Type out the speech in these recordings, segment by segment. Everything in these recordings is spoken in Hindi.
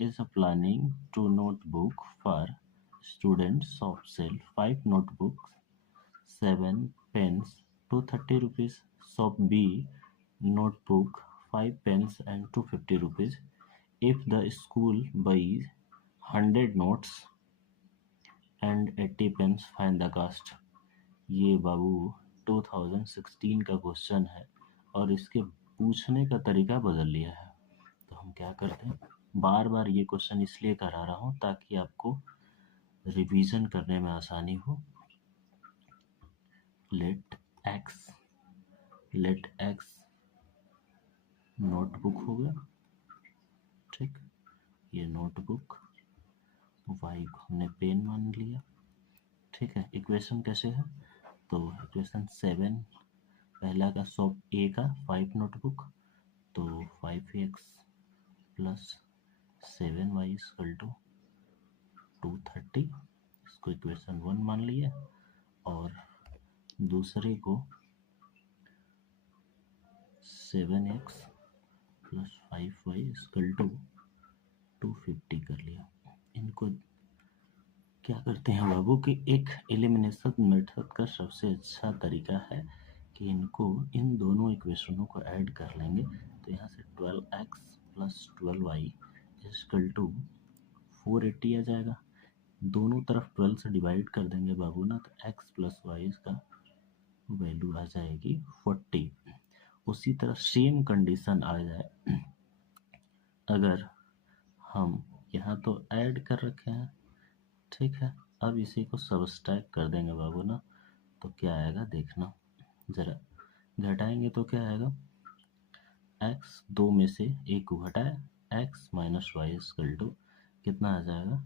is planning to notebook for students of sell 5 notebooks, 7 pens, 230 rupees. Shop B notebook, 5 pens and 250 rupees. If the school buys 100 notes and 80 pens, find the cost. ये बाबू 2016 का क्वेश्चन है और इसके पूछने का तरीका बदल लिया है। तो हम क्या करते हैं, बार बार ये क्वेश्चन इसलिए करा रहा हूँ ताकि आपको रिवीजन करने में आसानी हो। लेट एक्स नोटबुक हो गया, ठीक। ये नोटबुक, वाई को हमने पेन मान लिया, ठीक है। इक्वेशन कैसे है, तो इक्वेशन 7 पहला का शॉप ए का 5 नोटबुक, तो 5x plus 7y equal to 230, इसको इक्वेशन 1 मान लिया। और दूसरे को 7x plus 5y equal to 250 कर लिया। इनको क्या करते हैं बाबू कि एक एलिमिनेशन मेथड का सबसे अच्छा तरीका है कि इनको, इन दोनों इक्वेशनों को ऐड कर लेंगे। तो यहाँ से 12x plus 12y equal to 480 आ जाएगा। दोनों तरफ 12 से डिवाइड कर देंगे बाबू ना, तो x प्लस वाई का वैल्यू आ जाएगी 40। उसी तरह सेम कंडीशन आ जाए अगर हम यहाँ तो ऐड कर रखे हैं, ठीक है। अब इसी को सबट्रैक्ट कर देंगे बाबू ना, तो क्या आएगा देखना जरा, घटाएंगे तो क्या आएगा, x दो में से एक को घटाए, x minus y equal to कितना आ जाएगा,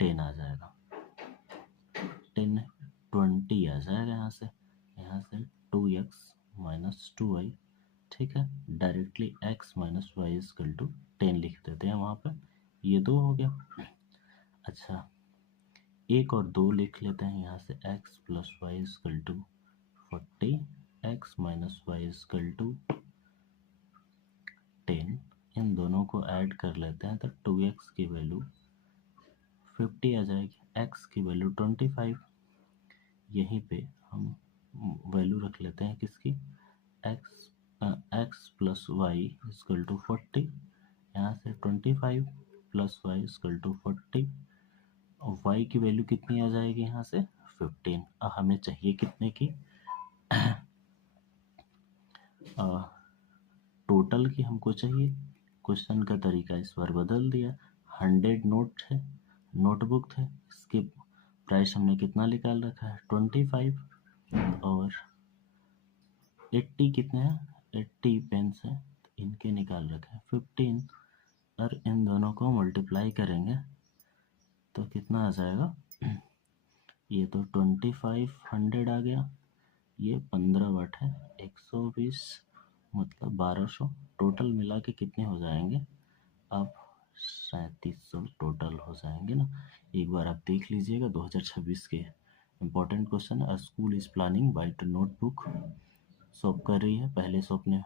10 आ जाएगा। 20 आ जाएगा यहाँ से 2x माइनस 2y, ठीक है। Directly x minus y equal to 10 लिख देते हैं वहाँ पर, ये 2 हो गया। अच्छा, एक और 2 लिख लेते हैं यहाँ से, x plus y equal to 40, x minus y equal to 10। इन दोनों को ऐड कर लेते हैं तो 2x की वैल्यू 50 आ जाएगी, x की वैल्यू 25। यहीं पे हम वैल्यू रख लेते हैं किसकी, x plus y equal to 40, यहाँ से 25 प्लस वाई इक्वल टू 40, और y की वैल्यू कितनी आ जाएगी यहाँ से 15। हमें चाहिए कितने की, टोटल की हमको चाहिए। क्वेश्चन का तरीका इस बार बदल दिया, 100 नोट है, नोटबुक थे, इसके प्राइस हमने कितना निकाल रखा है 25, और 80 कितने हैं, 80 पेन्स है, तो इनके निकाल रखे हैं 15, और इन दोनों को मल्टीप्लाई करेंगे तो कितना आ जाएगा, ये तो 2500 आ गया, ये 15 वाट है, 120 मतलब 1200, टोटल मिला के कितने हो जाएंगे, अब 3700 टोटल हो जाएंगे ना। एक बार आप देख लीजिएगा 2026 के इम्पोर्टेंट क्वेश्चन है। School is planning by two notebook, shop कर रही है, पहले शॉप ने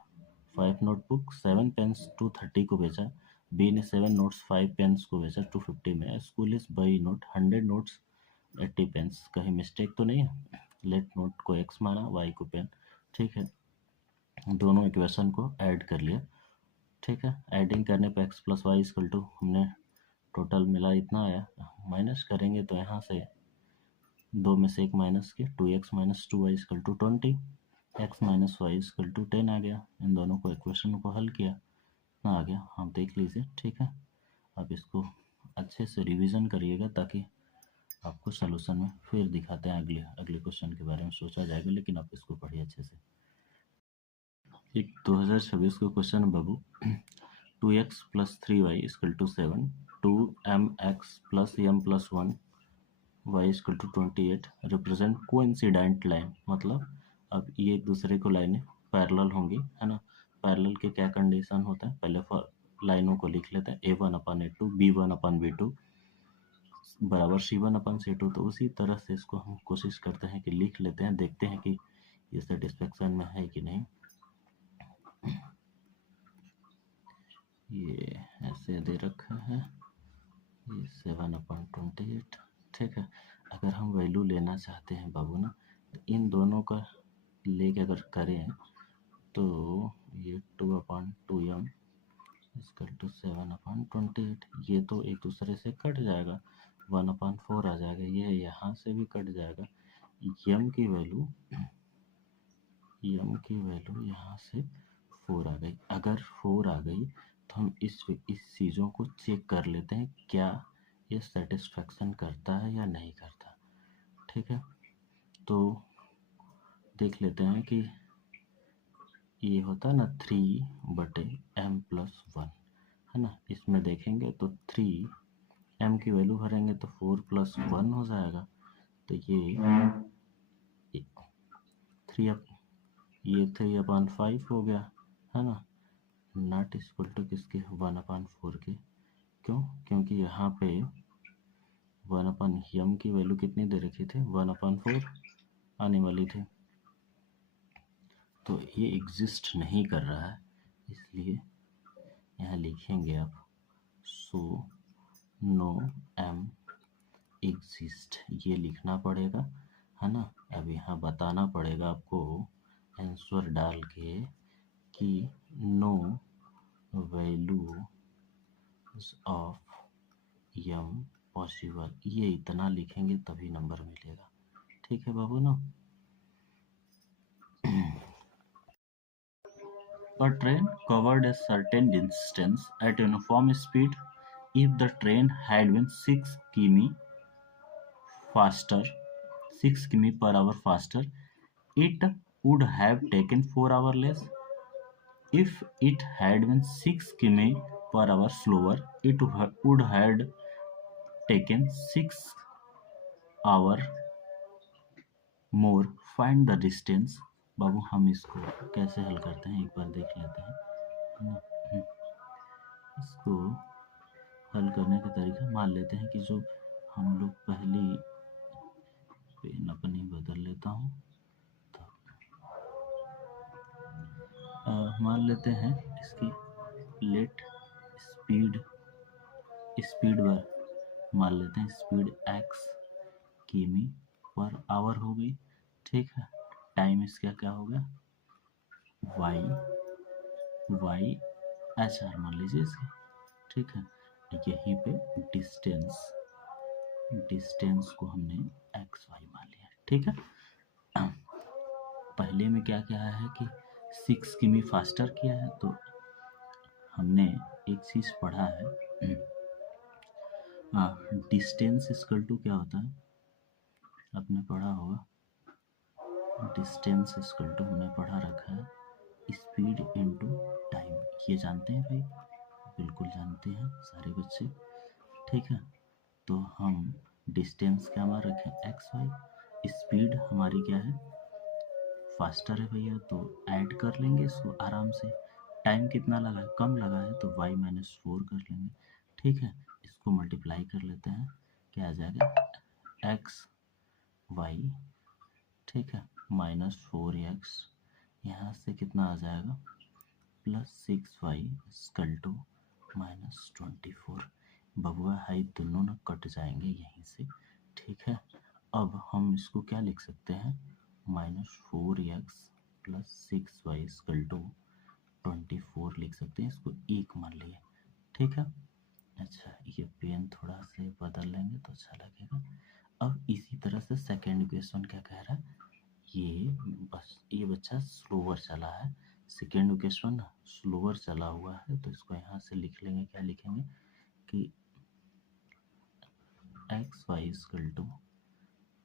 5 नोटबुक 7 पेन्स 230 को बेचा, बी ने 7 नोट्स 5 पेन्स को बेचा 250 में। School is buy note 100 notes 80 pens, कहीं मिस्टेक तो नहीं है। लेट नोट को x माना, y को पेन, ठीक है। दोनों इक्वेशन को ऐड कर लिया, ठीक है। एडिंग करने पे x plus y equal to, हमने टोटल मिला इतना आया, माइनस करेंगे तो यहाँ से 2 में से 1 माइनस के 2x minus 2y equal to 20, x minus y equal to 10 आ गया। इन दोनों को इक्वेशन को हल किया, इतना आ गया, आप देख लीजिए, ठीक है। अब इसको अच्छे से रिवीजन करिएगा ताकि आपको सोल्यूशन में फिर दिखाते हैं, अगले क्वेश्चन के बारे में सोचा जाएगा, लेकिन आप इसको पढ़िए अच्छे से। एक 2026 का क्वेश्चन है बाबू, 2x plus 3y equal to 7, 2mx plus m plus 1 y equal to 28 represent coincident line. मतलब अब ये एक दूसरे को लाइनें पैरेलल होंगी, है ना। पैरेलल के क्या कंडीशन होता है, पहले लाइनों को लिख लेते हैं, a1/a2 b1/b2 बराबर c1/c2। तो उसी तरह से इसको हम कोशिश करते हैं कि लिख लेते हैं, देखते हैं कि ये सेटिस्फेक्शन में है कि नहीं। ये से दे रखा है ये 7/28। ठीक है, अगर हम वैल्यू लेना चाहते हैं बाबू ना, तो इन दोनों का लेके अगर करें तो ये 2/2m इक्वल टू 7/28, ये तो एक दूसरे से कट जाएगा, 1/4 आ जाएगा, ये यहाँ से भी कट जाएगा। m की वैल्यू यहाँ से 4 आ गई। अगर 4 आ गई तो हम इस चीज़ों को चेक कर लेते हैं क्या ये सेटिस्फेक्शन करता है या नहीं करता। ठीक है, तो देख लेते हैं कि ये होता है ना 3/m+1, है ना, इसमें देखेंगे तो 3m की वैल्यू भरेंगे तो 4+1 हो जाएगा, तो ये 3/5 हो गया, है ना, नॉट इक्वल टू किसके 1/4 के। क्यों? क्योंकि यहाँ पे 1/m की वैल्यू कितनी दे रखी थी, 1/4 आने वाली थी, तो ये एग्जिस्ट नहीं कर रहा है, इसलिए यहाँ लिखेंगे आप सो नो m एग्जिस्ट, ये लिखना पड़ेगा, है ना। अब यहाँ बताना पड़ेगा आपको आंसर डाल के कि no value of m possible, ये इतना लिखेंगे तभी नंबर मिलेगा। ठीक है बाबू ना। A train covered a certain distance at uniform speed. If the train had been 6 km faster, 6 km per hour faster, it would have taken 4 hours less. If it had been 6 km per hour slower, it would have taken 6 hours more. Find the distance. बाबू हम इसको कैसे हल करते हैं एक बार देख लेते हैं, है ना। इसको हल करने का तरीका मान लेते हैं कि जो हम लोग पहली पेन अपनी बदल लेता हूँ, तो मान लेते हैं इसकी लेट स्पीड मान लेते हैं स्पीड x किमी पर आवर हो गई। ठीक है, टाइम इसका क्या हो गया y HR मान लीजिए इसकी। ठीक है, यहीं पे डिस्टेंस को हमने xy मान लिया। ठीक है, पहले में क्या क्या है कि 6 किमी फास्टर किया है, तो हमने एक चीज पढ़ा है, डिस्टेंस इक्वल टू क्या होता है, आपने पढ़ा होगा, डिस्टेंस इक्वल टू हमने पढ़ा रखा है स्पीड इनटू टाइम। ये जानते हैं भाई, बिल्कुल जानते हैं सारे बच्चे। ठीक है, तो हम डिस्टेंस क्या मान रखें xy, स्पीड हमारी क्या है फास्टर है भैया, तो ऐड कर लेंगे इसको आराम से। टाइम कितना लगा है, कम लगा है, तो y-4 कर लेंगे। ठीक है, इसको मल्टीप्लाई कर लेते हैं, क्या आ जाएगा xy, ठीक है, -4x, यहाँ से कितना आ जाएगा +6y इक्वल टू -24। बबुआ हाई दोनों ना कट जाएंगे यहीं से। ठीक है, अब हम इसको क्या लिख सकते हैं, -4x + 6y इक्वल टू 24 लिख सकते हैं, इसको 1 मान लिए। ठीक है, अच्छा ये पेन थोड़ा से बदल लेंगे तो अच्छा लगेगा। अब इसी तरह से सेकेंड क्वेश्चन क्या कह रहा है, ये बच्चा स्लोअर चला है, सेकेंड क्वेश्चन स्लोअर चला हुआ है, तो इसको यहाँ से लिख लेंगे, क्या लिखेंगे कि xy equal to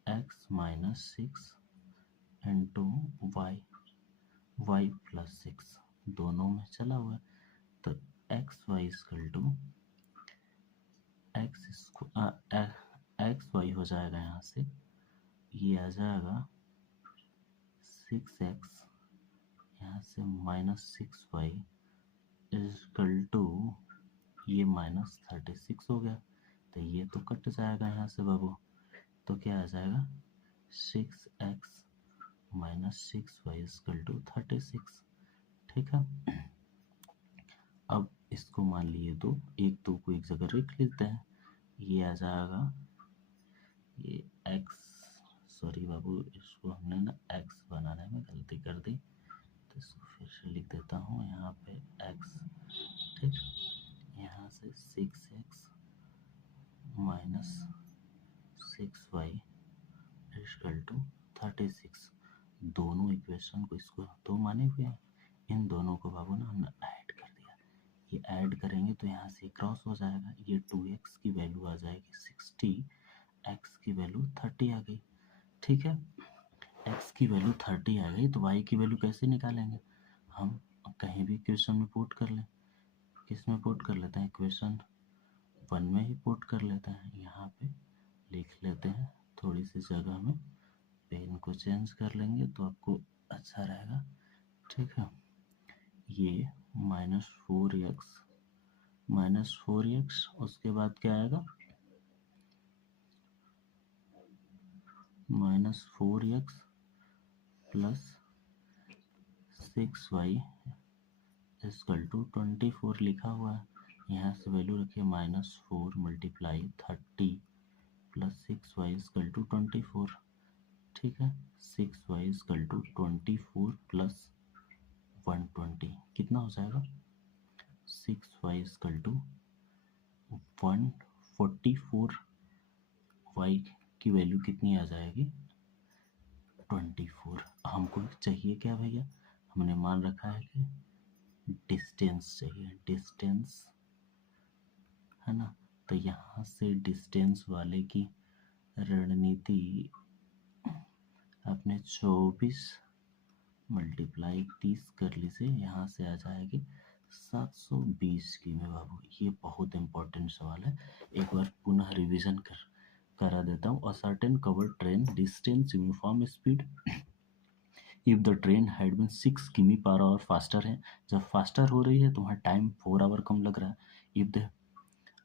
x-6 into y +6, दोनों में चला हुआ है, तो xy इक्वल टू xy हो जाएगा, यहाँ से ये आ जाएगा 6x, यहाँ से -6y इक्वल टू ये -36 हो गया, तो ये तो कट जाएगा यहाँ से बाबू, तो क्या आ जाएगा 6x - 6y इक्वल टू 36। ठीक है, अब इस इसको मान लिए तो एक दो को एक जगह रख लेते हैं, ये आ जाएगा ये x, सॉरी बाबू इसको हमने ना x बनाने में गलती कर दी, तो इसको फिर से लिख देता हूँ यहाँ पे x, ठीक, यहाँ से 6x minus 6y equal to 36। दोनों इक्वेशन को इसको दो माने हुए हैं, इन दोनों को बाबू ना हमने ऐड कर दिया, ये ऐड करेंगे तो यहाँ से क्रॉस हो जाएगा, ये 2x की वैल्यू आ जाएगी 60, x की वैल्यू 30 आ गई, ठीक है। x की वैल्यू 30 आ गई तो y की वैल्यू कैसे निकालेंगे, हम कहीं भी इक्वेशन में पुट कर लें, किस में पुट कर लेते हैं, इक्वेशन 1 में ही पुट कर लेते हैं, यहाँ पे लिख लेते हैं, थोड़ी सी जगह में पेन को चेंज कर लेंगे तो आपको अच्छा रहेगा, ठीक है। ये माइनस फोर एक्स, उसके बाद क्या आएगा -4x plus 6y equal to 24 लिखा हुआ है, यहाँ से वैल्यू रखिए -4 multiply 30 plus 6y equal to 24, ठीक है। 6y इक्वल टू 24 प्लस 120 कितना हो जाएगा, 6y इक्वल टू 144, y की वैल्यू कितनी आ जाएगी 24। हमको चाहिए क्या भैया, हमने मान रखा है कि डिस्टेंस चाहिए, डिस्टेंस है ना, तो यहाँ से डिस्टेंस वाले की रणनीति अपने 24 मल्टीप्लाई 30 कर ली से यहाँ से आ जाएगी 720 की में बाबू। ये बहुत इंपॉर्टेंट सवाल है, एक बार पुनः रिवीजन करा देता हूँ। A certain cover train distance uniform speed if the train had been 6 किमी पर आवर फास्टर है, जब फास्टर हो रही है तो वहाँ टाइम 4 आवर कम लग रहा है। इफ द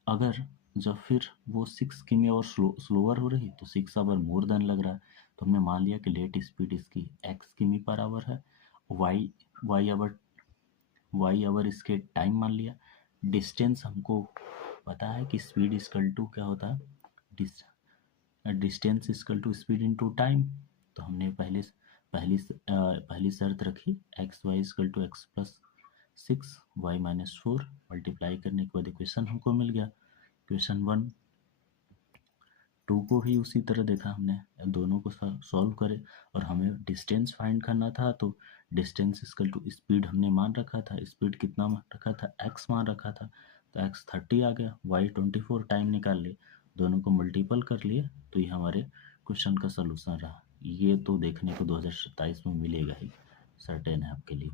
अगर जब फिर वो 6 किमी और स्लोअर हो रही तो 6 आवर मोर देन लग रहा है, तो हमने मान लिया कि लेट स्पीड इसकी x किमी पर आवर है, y आवर इसके टाइम मान लिया। डिस्टेंस हमको पता है कि स्पीड इक्वल टू क्या होता है, distance equal to speed into time, तो हमने पहली शर्त रखी x y equal to x plus 6 y minus 4, multiply करने के बाद इक्वेशन हमको मिल गया। इक्वेशन 1 2 को भी उसी तरह देखा हमने, दोनों को सॉल्व करे और हमें डिस्टेंस फाइंड करना था, तो डिस्टेंस इक्वल टू स्पीड हमने मान रखा था, स्पीड कितना मान रखा था, x मान रखा था, तो x 30 आ गया, y 24 टाइम निकाल लिए, दोनों को मल्टीपल कर लिए, तो ये हमारे क्वेश्चन का सलूशन रहा। ये तो देखने को 2027 में मिलेगा ही, सर्टेन है आपके लिए।